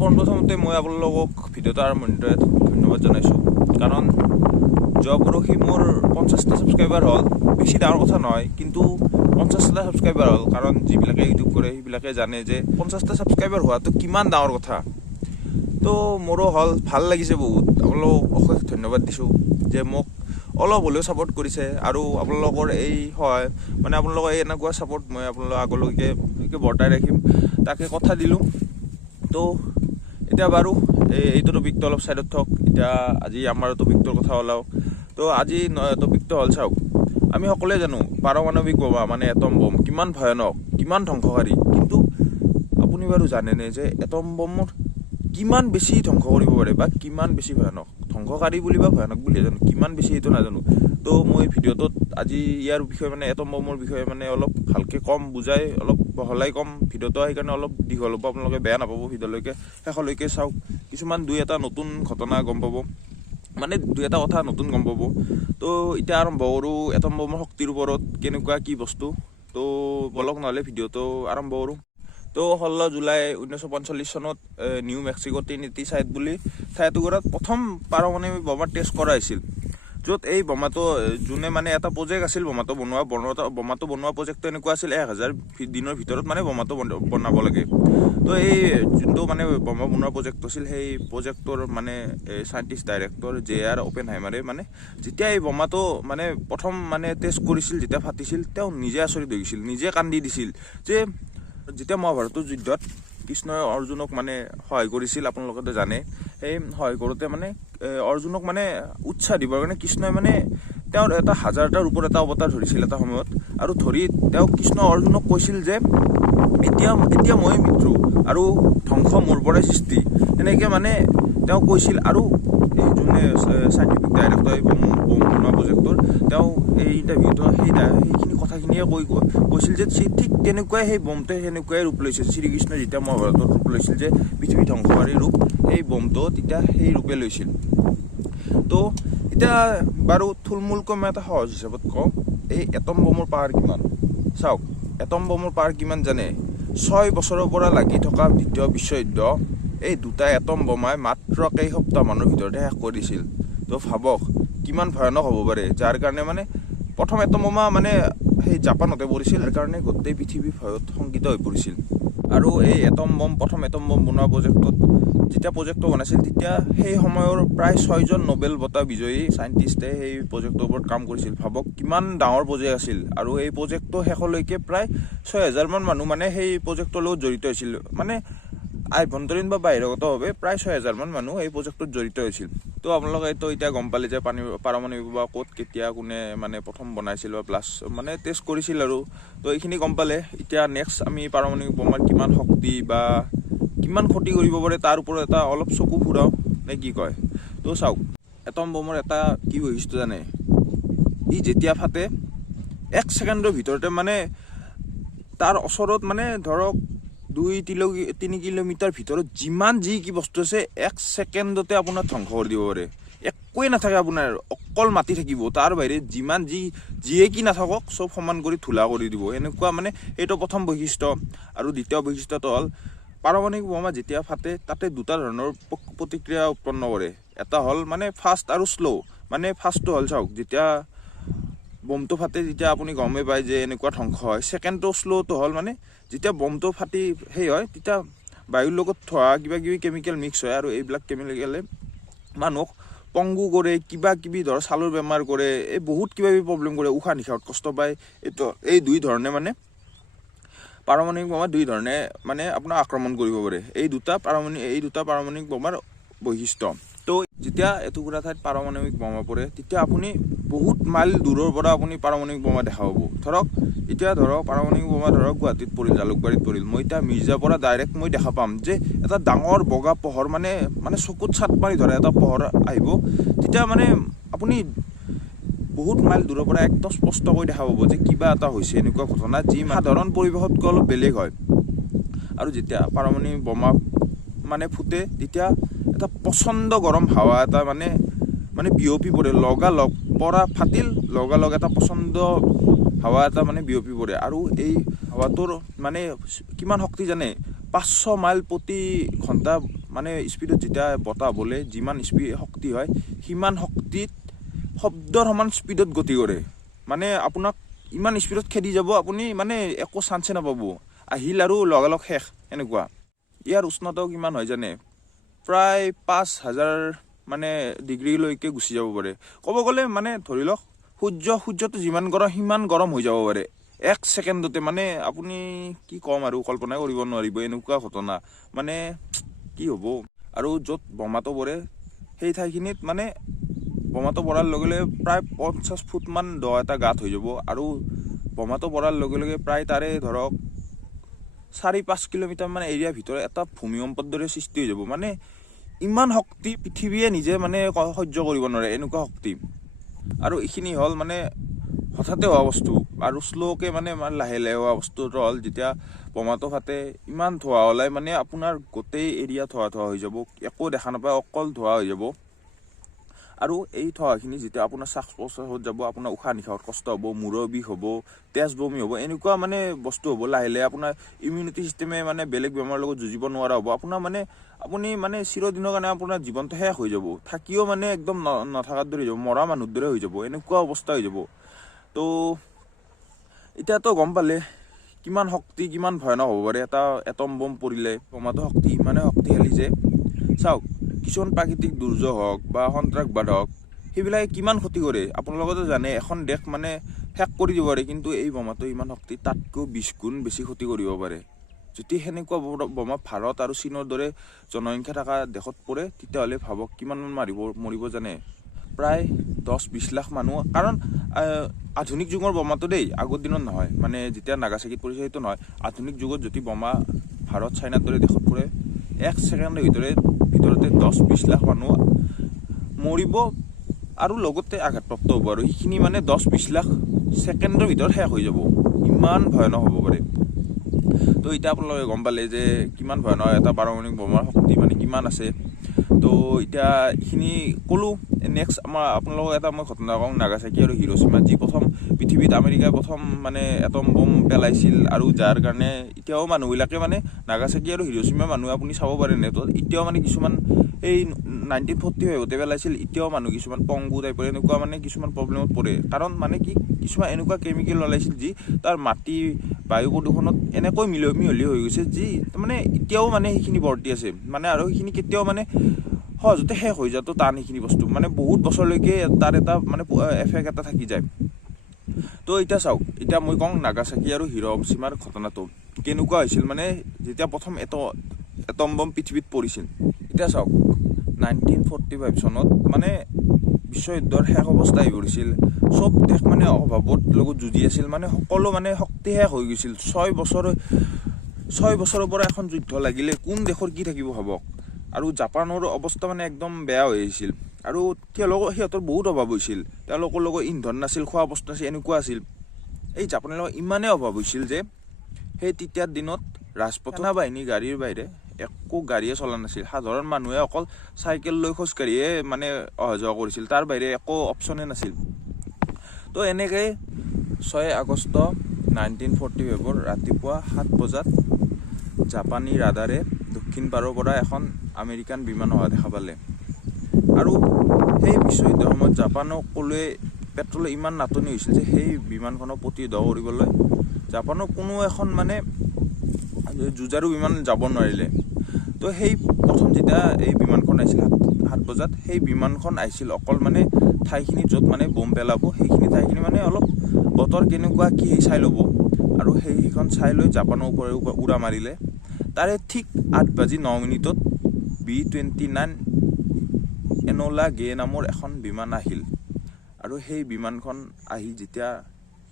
পোনপ্ৰথমতে মই আপোনালোকক ভিডিঅ'টো আৰম্ভণিতে ধন্যবাদ জনাইছোঁ, কাৰণ যোৱা পৰহি মোৰ 50টা ছাবস্ক্ৰাইবাৰ হ'ল। বেছি ডাঙৰ কথা নহয়, কিন্তু 50টা ছাবস্ক্ৰাইবাৰ হ'ল, কাৰণ যিবিলাকে ইউটিউব কৰে সেইবিলাকে জানে যে 50টা ছাবস্ক্ৰাইবাৰ হোৱাটো কিমান ডাঙৰ কথা। তো মোৰো হ'ল, ভাল লাগিছে বহুত। আপোনালোকক অশেষ ধন্যবাদ দিছোঁ যে মোক অলপ হ'লেও ছাপোৰ্ট কৰিছে, আৰু আপোনালোকৰ এই সহায় মানে আপোনালোকৰ এই এনেকুৱা ছাপোৰ্ট মই আপোনালোকক আগলৈকে বৰ্তাই ৰাখিম, তাকে কথা দিলোঁ। তো এতিয়া বাৰু এইটো টপিকটো অলপ ছাইডত থওক। এতিয়া আজি আমাৰ টপিকটোৰ কথা ওলাওঁ। তো আজি টপিকটো হ'ল, চাওক, আমি সকলোৱে জানো পাৰমাণৱিক বোমা মানে এটম বম কিমান ভয়ানক, কিমান ধ্বংসকাৰী। কিন্তু আপুনি বাৰু জানেনে যে এটম বমৰ কিমান বেছি ধ্বংস কৰিব পাৰে বা কিমান বেছি ভয়ানক? ধ্বংসকাৰী বুলি বা ভয়ানক বুলি জানো, কিমান বেছি এইটো নাজানো। তো মই ভিডিঅ'টোত আজি ইয়াৰ বিষয়ে মানে এটম বমৰ বিষয়ে মানে অলপ ভালকৈ কম, বুজাই অলপ বহলাই কম। ভিডিঅ'টো সেইকাৰণে অলপ দীঘল হ'ব, আপোনালোকে বেয়া নাপাব। ভিডিঅ'লৈকে শেষলৈকে চাওক, কিছুমান দুই এটা নতুন ঘটনা গম পাব, মানে দুই এটা কথা নতুন গম পাব। তো এতিয়া আৰম্ভ কৰোঁ এটম বমৰ শক্তিৰ ওপৰত, কেনেকুৱা কি বস্তু। তো বলক নহ'লে ভিডিঅ'টো আৰম্ভ কৰোঁ। তো 16 জুলাই 1945 চনত নিউ মেক্সিকো ট্ৰিনিটি ছাইট বুলি ঠাইটুকুৰাত প্ৰথম পাৰমাণৱিক বোমা টেষ্ট কৰা হৈছিল, য'ত এই বোমাটো যোনে মানে এটা প্ৰজেক্ট আছিল বোমাটো বনোৱা প্ৰজেক্টটো এনেকুৱা আছিল 1000 দিনৰ ভিতৰত মানে বোমাটো বনাব লাগে। তো এই যোনটো মানে বোমা বনোৱা প্ৰজেক্ট আছিল, সেই প্ৰজেক্টৰ মানে চাইণ্টিষ্ট ডাইৰেক্টৰ J.R. অপেনহাইমাৰে মানে যেতিয়া এই বোমাটো মানে প্ৰথম মানে টেষ্ট কৰিছিল, যেতিয়া ফাটিছিল, তেওঁ নিজে আচৰিত হৈ গৈছিল, নিজে কান্দি দিছিল। যে যেতিয়া মহাভাৰতৰ যুদ্ধত কৃষ্ণই অৰ্জুনক মানে সহায় কৰিছিল, আপোনালোকে জানে, সেই সহায় কৰোঁতে মানে অৰ্জুনক মানে উৎসাহ দিবৰ কাৰণে কৃষ্ণই মানে তেওঁৰ এটা 1000টাৰ ওপৰত এটা অৱতাৰ ধৰিছিল এটা সময়ত, আৰু ধৰি তেওঁ কৃষ্ণ অৰ্জুনক কৈছিল যে এতিয়া মই মৃত্যু আৰু ধ্বংস মোৰ পৰাই সৃষ্টি, এনেকৈ মানে তেওঁ কৈছিল। আৰু এই যোনে চাইণ্টিফিক ডাইৰেক্টৰ এই বম বনোৱা প্ৰজেক্টৰ, তেওঁ এই ইণ্টাৰভিউটো সেইখিনি কথাখিনিয়ে কৈছিল যে ঠিক তেনেকুৱাই সেই বমটোৱে সেনেকুৱাই ৰূপ লৈছিল। শ্ৰীকৃষ্ণই যেতিয়া মহাভাৰতত ৰূপ লৈছিল যে পৃথিৱী ধ্বংসকাৰী ৰূপ, সেই বমটো তেতিয়া সেই ৰূপে লৈছিল। তো এতিয়া বাৰু থুলমূলকৈ মই এটা সহজ হিচাপত কওঁ, এই এটম বমৰ পাৱাৰ কিমান চাওক। এটম বমৰ পাৱাৰ কিমান জানে? 6 বছৰৰ পৰা লাগি থকা দ্বিতীয় বিশ্বযুদ্ধ এই দুটা এটম বোমাই মাত্ৰ কেইসপ্তাহমানৰ ভিতৰতে শেষ কৰিছিল। তো ভাবক কিমান ভয়ানক হ'ব পাৰে, যাৰ কাৰণে মানে প্ৰথম এটম বোমা মানে সেই জাপানতে পৰিছিল, যাৰ কাৰণে গোটেই পৃথিৱী ভয়ত শংকিত হৈ পৰিছিল। আৰু এই প্ৰথম এটম বম বনোৱা প্ৰজেক্টত যেতিয়া প্ৰজেক্টটো বনাইছিল, তেতিয়া সেই সময়ৰ প্ৰায় 6জন নোবেল বঁটা বিজয়ী চাইণ্টিষ্টে সেই প্ৰজেক্টৰ ওপৰত কাম কৰিছিল। ভাবক কিমান ডাঙৰ প্ৰজেক্ট আছিল। আৰু এই প্ৰজেক্টটো শেষলৈকে প্ৰায় 6000মান মানুহ মানে সেই প্ৰজেক্টৰ লগত জড়িত হৈছিল, মানে আভ্যন্তৰীণ বা বাহিৰাগতভাৱে প্ৰায় 6000মান মানুহ এই প্ৰজেক্টত জড়িত হৈছিল। তো আপোনালোকেতো এতিয়া গম পালে যে পাৰমাণৱিক বোমা ক'ত, কেতিয়া, কোনে মানে প্ৰথম বনাইছিল বা ব্লাষ্ট মানে টেষ্ট কৰিছিল। আৰু তো এইখিনি গম পালে, এতিয়া নেক্সট আমি পাৰমাণৱিক বোমাৰ কিমান শক্তি বা কিমান ক্ষতি কৰিব পাৰে তাৰ ওপৰত এটা অলপ চকু ফুৰাওঁ, নে কি কয়? তো চাওক, এটম বোমৰ এটা কি বৈশিষ্ট্য জানে? ই যেতিয়া ফাটে 1 ছেকেণ্ডৰ ভিতৰতে মানে তাৰ ওচৰত মানে ধৰক 2-3 কিলোমিটাৰ ভিতৰত যিমান কি বস্তু আছে 1 ছেকেণ্ডতে আপোনাৰ ধ্বংস কৰি দিব পাৰে। একোৱে নাথাকে আপোনাৰ, অকল মাটি থাকিব, তাৰ বাহিৰে যিমান যিয়ে কি নাথাকক চব সমান কৰি ধূলা কৰি দিব, এনেকুৱা মানে এইটো প্ৰথম বৈশিষ্ট্য। আৰু দ্বিতীয় বৈশিষ্ট্যটো হ'ল, পাৰমাণৱিক বোমা যেতিয়া ফাটে তাতে দুটা ধৰণৰ প্ৰতিক্ৰিয়া উৎপন্ন কৰে। এটা হ'ল মানে ফাষ্ট আৰু শ্ল'। মানে ফাষ্টটো হ'ল, চাওক, যেতিয়া বমটো ফাটে তেতিয়া আপুনি গমেই পায় যে এনেকুৱা ধ্বংস হয়। ছেকেণ্ডটো শ্ল'টো হ'ল মানে যেতিয়া বমটো ফাটি সেই হয়, তেতিয়া বায়ুৰ লগত থোৱা কিবা কিবি কেমিকেল মিক্স হয়, আৰু এইবিলাক কেমিকেলে মানুহক পংগু কৰে, কিবা কিবি ধৰ ছালৰ বেমাৰ কৰে, এই বহুত কিবা কিবি প্ৰব্লেম কৰে, উশাহ নিশাহত কষ্ট পায়। এই দুই ধৰণে মানে পাৰমাণৱিক বোমা দুই ধৰণে মানে আপোনাক আক্ৰমণ কৰিব পাৰে। এই দুটা পাৰমাণৱিক বোমাৰ বৈশিষ্ট্য। তো যেতিয়া এটুকুৰা ঠাইত পাৰমাণৱিক বোমা পৰে, তেতিয়া আপুনি বহুত মাইল দূৰৰ পৰা আপুনি পাৰমাণৱিক বোমা দেখা পাব। এতিয়া ধৰক পাৰমাণৱিক বোমা গুৱাহাটীত পৰিল, জালুকবাৰীত পৰিল, মই এতিয়া মিৰ্জাৰ পৰা ডাইৰেক্ট মই দেখা পাম যে এটা ডাঙৰ বগা পোহৰ মানে চকুত চাট মাৰি ধৰা এটা পোহৰ আহিব। তেতিয়া মানে আপুনি বহুত মাইল দূৰৰ পৰা একদম স্পষ্টকৈ দেখা পাব যে কিবা এটা হৈছে, এনেকুৱা ঘটনা যি সাধাৰণ পৰিৱেশতকৈ অলপ বেলেগ হয়। আৰু যেতিয়া পাৰমাণৱিক বোমা মানে ফুটে, তেতিয়া এটা প্ৰচণ্ড গৰম হাৱা এটা মানে বিয়পি পৰে, লগালগ পৰা ফাটিল, লগালগ এটা প্ৰচণ্ড হাৱা এটা মানে বিয়পি পৰে। আৰু এই হাৱাটোৰ মানে কিমান শক্তি জানে? 500 মাইল প্ৰতি ঘণ্টা মানে স্পীডত যেতিয়া বতাহ বলে যিমান শক্তি হয় সিমান শক্তিত শব্দৰ সমান স্পীডত গতি কৰে মানে আপোনাক ইমান স্পীডত খেদি যাব আপুনি মানে একো চান্সে নাপাব আহিল আৰু লগালগ শেষ এনেকুৱা ইয়াৰ উষ্ণতাও কিমান হয় জানে প্ৰায় 5000 মানে ডিগ্ৰীলৈকে গুচি যাব পাৰে ক'ব গ'লে মানে ধৰি লওক সূৰ্যটো যিমান গৰম সিমান গৰম হৈ যাব পাৰে 1 ছেকেণ্ডতে মানে আপুনি কি কম আৰু কল্পনা কৰিব নোৱাৰিব এনেকুৱা ঘটনা মানে কি হ'ব আৰু য'ত বোমাটো পৰে সেই ঠাইখিনিত মানে বোমাটো পৰাৰ লগে লগে প্ৰায় 50 ফুট মান দ এটা গাঁত হৈ যাব আৰু বোমাটো পৰাৰ লগে লগে প্ৰায় তাৰে ধৰক 4-5 কিলোমিটাৰ মান এৰিয়াৰ ভিতৰত এটা ভূমিকম্পৰ দৰে সৃষ্টি হৈ যাব মানে ইমান শক্তি পৃথিৱীয়ে নিজে মানে সহ্য কৰিব নোৱাৰে এনেকুৱা শক্তি আৰু এইখিনি হ'ল মানে হঠাতে হোৱা বস্তু আৰু শ্লোকে মানে লাহে লাহে হোৱা বস্তুটো হ'ল যেতিয়া বোমাটো ফাটে ইমান ধোঁৱা ওলাই মানে আপোনাৰ গোটেই এৰিয়া ধোঁৱা হৈ যাব একো দেখা নাপায় অকল ধোঁৱা হৈ যাব আৰু এই ধোঁৱাখিনি যেতিয়া আপোনাৰ শ্বাস প্ৰশ্বাসত যাব আপোনাৰ উশাহ নিশাহত কষ্ট হ'ব মূৰৰ বিষ হ'ব তেজ বমি হ'ব এনেকুৱা মানে বস্তু হ'ব লাহে লাহে আপোনাৰ ইমিউনিটি চিষ্টেমে মানে বেলেগ বেমাৰৰ লগত যুঁজিব নোৱাৰা হ'ব আপোনাৰ মানে আপুনি মানে চিৰদিনৰ কাৰণে আপোনাৰ জীৱনটো শেষ হৈ যাব থাকিও মানে একদম নথকাৰ দৰে হৈ যাব মৰা মানুহৰ দৰে হৈ যাব এনেকুৱা অৱস্থা হৈ যাব তো এতিয়াতো গম পালে কিমান শক্তি কিমান ভয়ানক হ'ব পাৰে এটা এটম বম পৰিলে বোমাটো শক্তি ইমানে শক্তিশালী যে চাওক কিছুমান প্ৰাকৃতিক দুৰ্যোগ হওক বা সন্ত্ৰাসবাদ হওক সেইবিলাকে কিমান ক্ষতি কৰে আপোনালোকেতো জানে এখন দেশ মানে শেষ কৰি দিব পাৰে কিন্তু এই বোমাটো ইমান শক্তি তাতকৈ 20 গুণ বেছি ক্ষতি কৰিব পাৰে যদি সেনেকুৱা বোমা ভাৰত আৰু চীনৰ দৰে জনসংখ্যা থকা দেশত পৰে তেতিয়াহ'লে ভাবক কিমান মৰিব জানে প্ৰায় 10-20 লাখ মানুহ কাৰণ আধুনিক যুগৰ বোমাটো দেই আগৰ দিনত নহয় মানে যেতিয়া নাগাচাকিত পৰিছে সেইটো নহয় আধুনিক যুগত যদি বোমা ভাৰত চাইনাৰ দৰে দেশত পৰে 1 ছেকেণ্ডৰ ভিতৰতে 10-20 লাখ মানুহ মৰিব আৰু লগতে আঘাতপ্ৰাপ্ত হ'ব আৰু সেইখিনি মানে 10-20 লাখ ছেকেণ্ডৰ ভিতৰত শেষ হৈ যাব ইমান ভয়ানক হ'ব পাৰে তো এতিয়া আপোনালোকে গম পালে যে কিমান ভয়ানক এটা পাৰমাণৱিক বোমাৰ শক্তি মানে কিমান আছে তো এতিয়া এইখিনি ক'লোঁ নেক্সট আপোনালোকক এটা মই ঘটনা কওঁ নাগাচাকি আৰু হিৰোশ্বিমা যি প্ৰথম পৃথিৱীত আমেৰিকাই প্ৰথম মানে এটম বম পেলাইছিল আৰু যাৰ কাৰণে এতিয়াও মানুহবিলাকে মানে নাগাচাকি আৰু হিৰোশ্বিমা মানুহে আপুনি চাব পাৰে নেটত এতিয়াও মানে কিছুমান এই 1945তে পেলাইছিল এতিয়াও মানুহ কিছুমান পংগু টাইপৰ এনেকুৱা মানে কিছুমান প্ৰব্লেমত পৰে কাৰণ মানে কি কিছুমান এনেকুৱা কেমিকেল ওলাইছিল যি তাৰ মাটি বায়ু প্ৰদূষণত এনেকৈ মিহলি হৈ গৈছে যি মানে এতিয়াও মানে সেইখিনি বৰ্তি আছে মানে আৰু সেইখিনি কেতিয়াও মানে সহজতে শেষ হৈ যোৱাটো টান সেইখিনি বস্তু মানে বহুত বছৰলৈকে তাৰ এটা মানে এফেক্ট এটা থাকি যায় তো এতিয়া চাওক এতিয়া মই কওঁ নাগাচাকি আৰু হিৰোশ্বিমাৰ ঘটনাটো কেনেকুৱা হৈছিল মানে যেতিয়া প্ৰথম এটম বম পৃথিৱীত পৰিছিল এতিয়া চাওক 1945 চনত মানে বিশ্বযুদ্ধৰ শেষ অৱস্থা আহি পৰিছিল চব দেশ মানে অভাৱৰ লগত যুঁজি আছিল মানে সকলো মানে শক্তি শেষ হৈ গৈছিল 6 বছৰৰ পৰা এখন যুদ্ধ লাগিলে কোন দেশৰ কি থাকিব ভাবক আৰু জাপানৰ অৱস্থা মানে একদম বেয়া হৈ আহিছিল আৰু সিহঁতৰ বহুত অভাৱ হৈছিল তেওঁলোকৰ লগত ইন্ধন নাছিল খোৱা বস্তু নাছিল এনেকুৱা আছিল এই জাপানৰ লগত ইমানেই অভাৱ হৈছিল যে সেই তেতিয়াৰ দিনত ৰাজপথ সেনাবাহিনী গাড়ীৰ বাহিৰে একো গাড়ীয়ে চলা নাছিল সাধাৰণ মানুহে অকল চাইকেল লৈ খোজকাঢ়িয়ে মানে অহা যোৱা কৰিছিল তাৰ বাহিৰে একো অপশ্যনে নাছিল তো এনেকৈ 6 আগষ্ট 1945 ৰাতিপুৱা 7 বজাত জাপানী ৰাডাৰে দক্ষিণ পাৰৰ পৰা এখন আমেৰিকান বিমান অহা দেখা পালে আৰু সেই বিশ্বযুদ্ধৰ সময়ত জাপানক ক'লে পেট্ৰলৰ ইমান নাটনি হৈছিল যে সেই বিমানখনক প্ৰতিৰোধ কৰিবলৈ জাপানৰ কোনো এখন মানে যুঁজাৰু বিমান যাব নোৱাৰিলে তো সেই প্ৰথম যেতিয়া এই বিমানখন আহিছিল 7 বজাত সেই বিমানখন আহিছিল অকল মানে ঠাইখিনি য'ত মানে বম পেলাব সেইখিনি ঠাইখিনি মানে অলপ বতৰ কেনেকুৱা কি চাই ল'ব আৰু সেইখন চাই লৈ জাপানৰ ওপৰে উৰা মাৰিলে তাৰে ঠিক 8:09 B-29 এনোলা গে নামৰ এখন বিমান আহিল আৰু সেই বিমানখন আহি যেতিয়া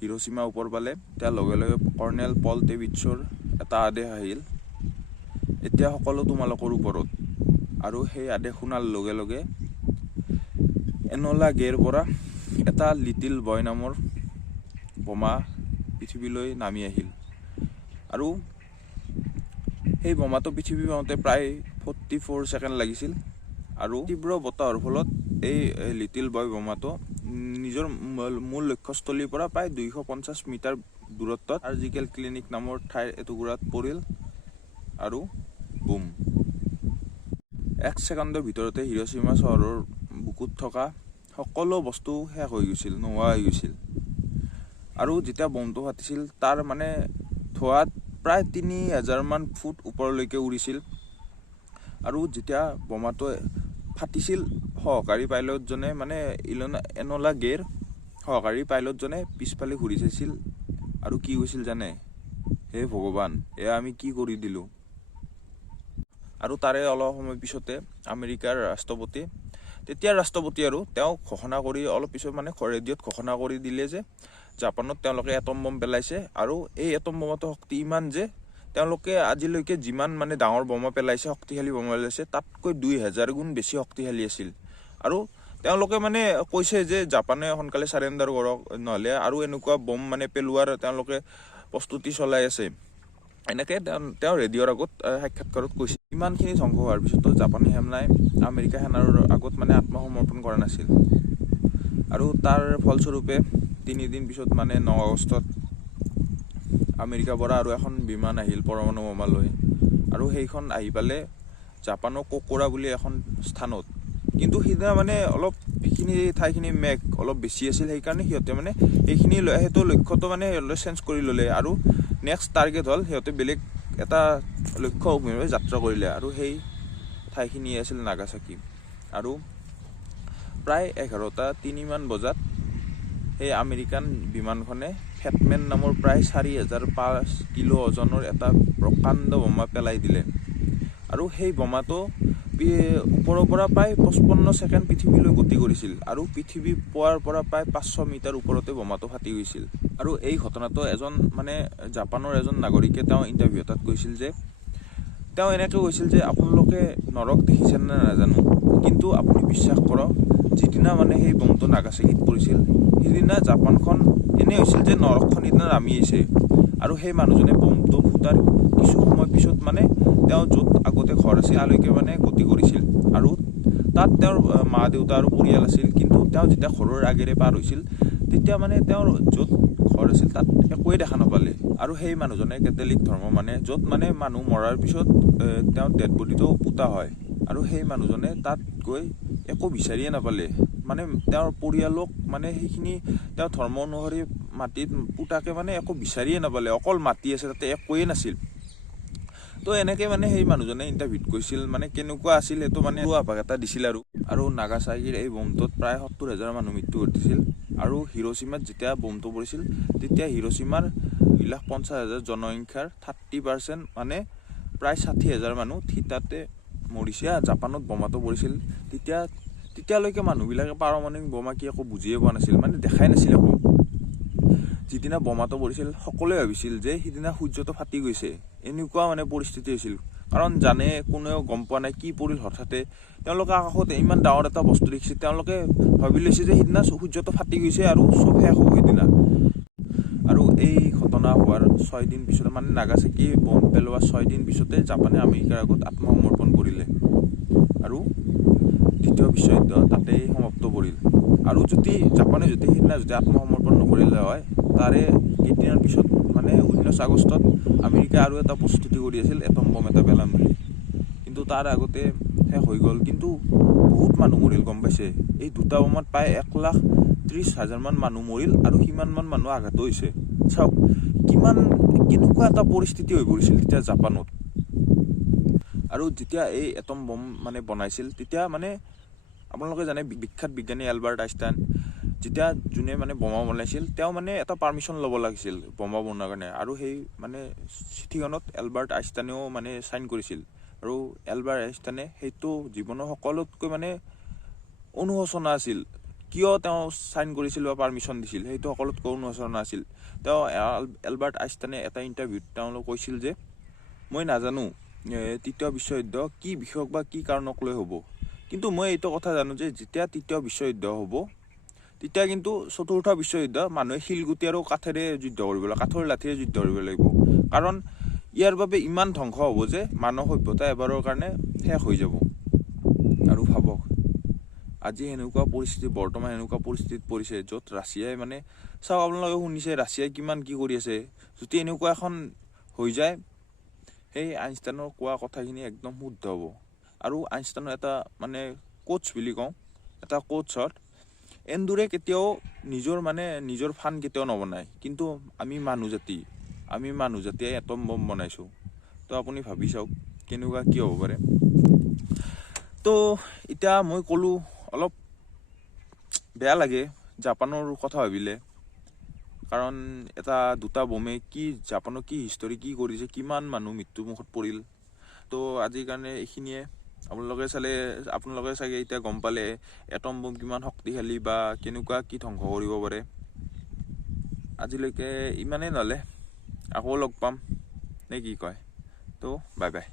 হিৰোশ্বিমা ওপৰ পালে তাৰ লগে লগে কৰ্নেল পল টেবিটছৰ এটা আদেশ আহিল এতিয়া সকলো তোমালোকৰ ওপৰত আৰু সেই আদেশ শুনাৰ লগে লগে এনোলা গেৰ পৰা এটা লিটিল বয় নামৰ বোমা পৃথিৱীলৈ নামি আহিল আৰু সেই বোমাটো পৃথিৱী পাওঁতে প্ৰায় 44 ছেকেণ্ড লাগিছিল আৰু তীব্ৰ বতাহৰ ফলত এই লিটিল বয় বোমাটো নিজৰ মূল লক্ষ্যস্থলীৰ পৰা প্ৰায় 250 মিটাৰ দূৰত্বত সাৰ্জিকেল ক্লিনিক নামৰ ঠাইৰ এটুকুৰাত পৰিল আৰু বুম 1 ছেকেণ্ডৰ ভিতৰতে হিৰোশ্বিমা চহৰৰ বুকুত থকা সকলো বস্তু শেষ হৈ গৈছিল, নোহোৱা হৈ গৈছিল। আৰু যেতিয়া বমটো ফাটিছিল তাৰ মানে ধোঁৱাত প্ৰায় 3000 মান ফুট ওপৰলৈকে উৰিছিল। আৰু যেতিয়া বোমাটো ফাটিছিল সহকাৰী পাইলটজনে মানে এনোলা গেৰ সহকাৰী পাইলটজনে পিছফালে ঘূৰি চাইছিল আৰু কি কৈছিল জানে, হে ভগৱান, এয়া আমি কি কৰি দিলোঁ। আৰু তাৰে অলপ সময় পিছতে আমেৰিকাৰ ৰাষ্ট্ৰপতি, তেতিয়াৰ ৰাষ্ট্ৰপতি আৰু তেওঁ ঘোষণা কৰি অলপ পিছত মানে ৰেডিঅ'ত ঘোষণা কৰি দিলে যে জাপানত তেওঁলোকে এটম বম পেলাইছে। আৰু এই এটম বোমাটোৰ শক্তি ইমান যে তেওঁলোকে আজিলৈকে যিমান মানে ডাঙৰ বোমা পেলাইছে, শক্তিশালী বোমা পেলাইছে, তাতকৈ 2000 গুণ বেছি শক্তিশালী আছিল। আৰু তেওঁলোকে মানে কৈছে যে জাপানে সোনকালে চাৰেণ্ডাৰ কৰক, নহ'লে আৰু এনেকুৱা বম মানে পেলোৱাৰ তেওঁলোকে প্ৰস্তুতি চলাই আছে। এনেকৈ তেওঁ ৰেডিঅ'ৰ আগত সাক্ষাৎকাৰত কৈছে। ইমানখিনি ধ্বংস হোৱাৰ পিছতো জাপানী সেনাই আমেৰিকা সেনাৰ আগত মানে আত্মসমৰ্পণ কৰা নাছিল। আৰু তাৰ ফলস্বৰূপে 3 দিন পিছত মানে 9 আগষ্টত আমেৰিকাৰ পৰা আৰু এখন বিমান আহিল পৰমাণু বোমা লৈ। আৰু সেইখন আহি পালে জাপানৰ কোকোৰা বুলি এখন স্থানত। কিন্তু সিদিনা মানে অলপ সেইখিনি ঠাইখিনি মেঘ অলপ বেছি আছিল, সেইকাৰণে সিহঁতে মানে সেইখিনি সেইটো লক্ষ্যটো মানে চেঞ্জ কৰি ল'লে। আৰু নেক্সট টাৰ্গেট হ'ল সিহঁতে বেলেগ এটা লক্ষ্য অভিমুখে যাত্ৰা কৰিলে। আৰু সেই ঠাইখিনি আছিল নাগাচাকি। আৰু প্ৰায় 11:03 মান বজাত সেই আমেৰিকান বিমানখনে ফেটমেন নামৰ প্ৰায় 4005 কিলো ওজনৰ এটা প্ৰকাণ্ড বোমা পেলাই দিলে। আৰু সেই বোমাটো ওপৰৰ পৰা প্ৰায় 55 ছেকেণ্ড পৃথিৱীলৈ গতি কৰিছিল। আৰু পৃথিৱী পোৱাৰ পৰা প্ৰায় 500 মিটাৰ ওপৰতে বোমাটো ফাটি গৈছিল। আৰু এই ঘটনাটো এজন মানে জাপানৰ এজন নাগৰিকে তেওঁ ইণ্টাৰভিউ এটাত কৈছিল যে তেওঁ এনেকৈ কৈছিল যে আপোনালোকে নৰক দেখিছেনে নাজানো, কিন্তু আপুনি বিশ্বাস কৰক, যিদিনা মানে সেই বোমটো নাগাচাকিত পৰিছিল সেইদিনা জাপানখন এনে হৈছিল যে নৰকখন সিদিনা নামি আহিছে। আৰু সেই মানুহজনে বোমটো ফুটাৰ কিছু সময় পিছত মানে তেওঁ য'ত আগতে ঘৰ আছিল তালৈকে মানে গতি কৰিছিল। আৰু তাত তেওঁৰ মা দেউতা আৰু পৰিয়াল আছিল। কিন্তু তেওঁ যেতিয়া ঘৰৰ আগেৰে পাৰ হৈছিল তেতিয়া মানে তেওঁৰ য'ত ঘৰ আছিল তাত একোৱে দেখা নাপালে। আৰু সেই মানুহজনে কেথলিক ধৰ্ম মানে, য'ত মানে মানুহ মৰাৰ পিছত তেওঁ ডেড বডিটো পোতা হয়। আৰু সেই মানুহজনে তাত গৈ একো বিচাৰিয়ে নাপালে। মানে তেওঁৰ পৰিয়ালক মানে সেইখিনি তেওঁ ধৰ্ম অনুসৰি মাটিত পোতাকে মানে একো বিচাৰিয়ে নাপালে, অকল মাটি আছে তাতে একোৱেই নাছিল। তো এনেকৈ মানে সেই মানুহজনে ইণ্টাৰভিউত কৈছিল মানে কেনেকুৱা আছিল সেইটো মানে আভাস এটা দিছিল। আৰু নাগাচাকিৰ এই বোমটোত প্ৰায় 70,000 মানুহ মৃত্যু ঘটিছিল। আৰু হিৰোশ্বিমাত যেতিয়া বোমটো পৰিছিল তেতিয়া হিৰোশ্বিমাৰ 250,000 জনসংখ্যাৰ 30% মানে প্ৰায় 60,000 মানুহ থিতাতে মৰিছে। জাপানত বোমাটো পৰিছিল তেতিয়ালৈকে মানুহবিলাকে পাৰমাণৱিক বোমা কি একো বুজিয়ে পোৱা নাছিল, মানে দেখাই নাছিল একো। যিদিনা বোমাটো পৰিছিল সকলোৱে ভাবিছিল যে সিদিনা সূৰ্যটো ফাটি গৈছে, এনেকুৱা মানে পৰিস্থিতি হৈছিল। কাৰণ জানে কোনেও গম পোৱা নাই কি পৰিল হঠাতে, তেওঁলোকে আকাশত ইমান ডাঙৰ এটা বস্তু দেখিছে, তেওঁলোকে ভাবি লৈছে যে সিদিনা সূৰ্যটো ফাটি গৈছে আৰু চব শেষ হ'ব সিদিনা। আৰু এই ঘটনা হোৱাৰ 6 দিন পিছত মানে নাগাচাকি বোম পেলোৱাৰ 6 দিন পিছতে জাপানে আমেৰিকাৰ আগত আত্মসমৰ্পণ কৰিলে। আৰু দ্বিতীয় বিশ্বযুদ্ধ তাতেই সমাপ্ত পৰিল। আৰু জাপানে সেইদিনা আত্মসমৰ্পণ নকৰিলে হয়, তাৰে কেইদিনৰ পিছত মানে 19 আগষ্টত আমেৰিকাই আৰু এটা প্ৰস্তুতি কৰি আছিল এটম বম এটা পেলাম বুলি। কিন্তু তাৰ আগতে শেষ হৈ গ'ল। কিন্তু বহুত মানুহ মৰিল, গম পাইছে। এই দুটা বোমাত প্ৰায় 1,30,000 মান মানুহ মৰিল আৰু সিমান মান মানুহ আঘাত হৈছে। চাওক কেনেকুৱা এটা পৰিস্থিতি হৈ পৰিছিল তেতিয়া জাপানত। আৰু যেতিয়া এই এটম বম মানে বনাইছিল তেতিয়া মানে আপোনালোকে জানে বিখ্যাত বিজ্ঞানী এলবাৰ্ট আইনষ্টাইন, যেতিয়া যোনে মানে বোমা বনাইছিল তেওঁ মানে এটা পাৰ্মিশ্যন ল'ব লাগিছিল বোমা বনোৱাৰ কাৰণে। আৰু সেই মানে চিঠিখনত এলবাৰ্ট আইনষ্টাইনেও মানে চাইন কৰিছিল। আৰু এলবাৰ্ট আইনষ্টাইনে সেইটো জীৱনৰ সকলোতকৈ মানে অনুশোচনা আছিল। কিয় তেওঁ চাইন কৰিছিল বা পাৰ্মিশ্যন দিছিল সেইটো সকলোতকৈ অনুশোচনা আছিল। তেওঁ এলবাৰ্ট আইনষ্টাইনে এটা ইণ্টাৰভিউত তেওঁলোকে কৈছিল যে মই নাজানো তৃতীয় বিশ্বযুদ্ধ কি বিষয়ক বা কি কাৰণক লৈ হ'ব, কিন্তু মই এইটো কথা জানো যে যেতিয়া তৃতীয় বিশ্বযুদ্ধ হ'ব তেতিয়া কিন্তু চতুৰ্থ বিশ্বযুদ্ধ মানুহে শিলগুটি আৰু কাঠেৰে যুদ্ধ কৰিব লাগিব, কাঠৰ লাঠিৰে যুদ্ধ কৰিব লাগিব। কাৰণ ইয়াৰ বাবে ইমান ধ্বংস হ'ব যে মানৱ সভ্যতা এবাৰৰ কাৰণে শেষ হৈ যাব। আৰু ভাবক আজি এনেকুৱা পৰিস্থিতি, বৰ্তমান এনেকুৱা পৰিস্থিতিত পৰিছে য'ত ৰাছিয়াই মানে চাওক, আপোনালোকে শুনিছে ৰাছিয়াই কিমান কি কৰি আছে। যদি এনেকুৱা এখন হৈ যায় সেই আইনষ্টাইনৰ কোৱা কথাখিনি একদম শুদ্ধ হ'ব। আৰু আইনষ্টাইনৰ এটা মানে কোটছ বুলি কওঁ, এটা কোটছত এন্দুৰে কেতিয়াও নিজৰ ফান কেতিয়াও নবনায়, কিন্তু আমি মানুহ জাতিয়ে এটম বম বনাইছোঁ। তো আপুনি ভাবি চাওক কেনেকুৱা কি হ'ব পাৰে। তো এতিয়া মই ক'লোঁ অলপ বেয়া লাগে জাপানৰ কথা ভাবিলে, কাৰণ দুটা বোমে জাপানৰ কি হিষ্টৰী কি কৰিছে, কিমান মানুহ মৃত্যুমুখত পৰিল। তো আজিৰ কাৰণে এইখিনিয়ে। আপোনালোকে চাগে এতিয়া গম পালে এটম বোম কিমান শক্তিশালী বা কেনেকুৱা কি ধ্বংস কৰিব পাৰে। আজিলৈকে ইমানেই নহ'লে, আকৌ লগ পাম নে কি কয়? তো বাই বাই।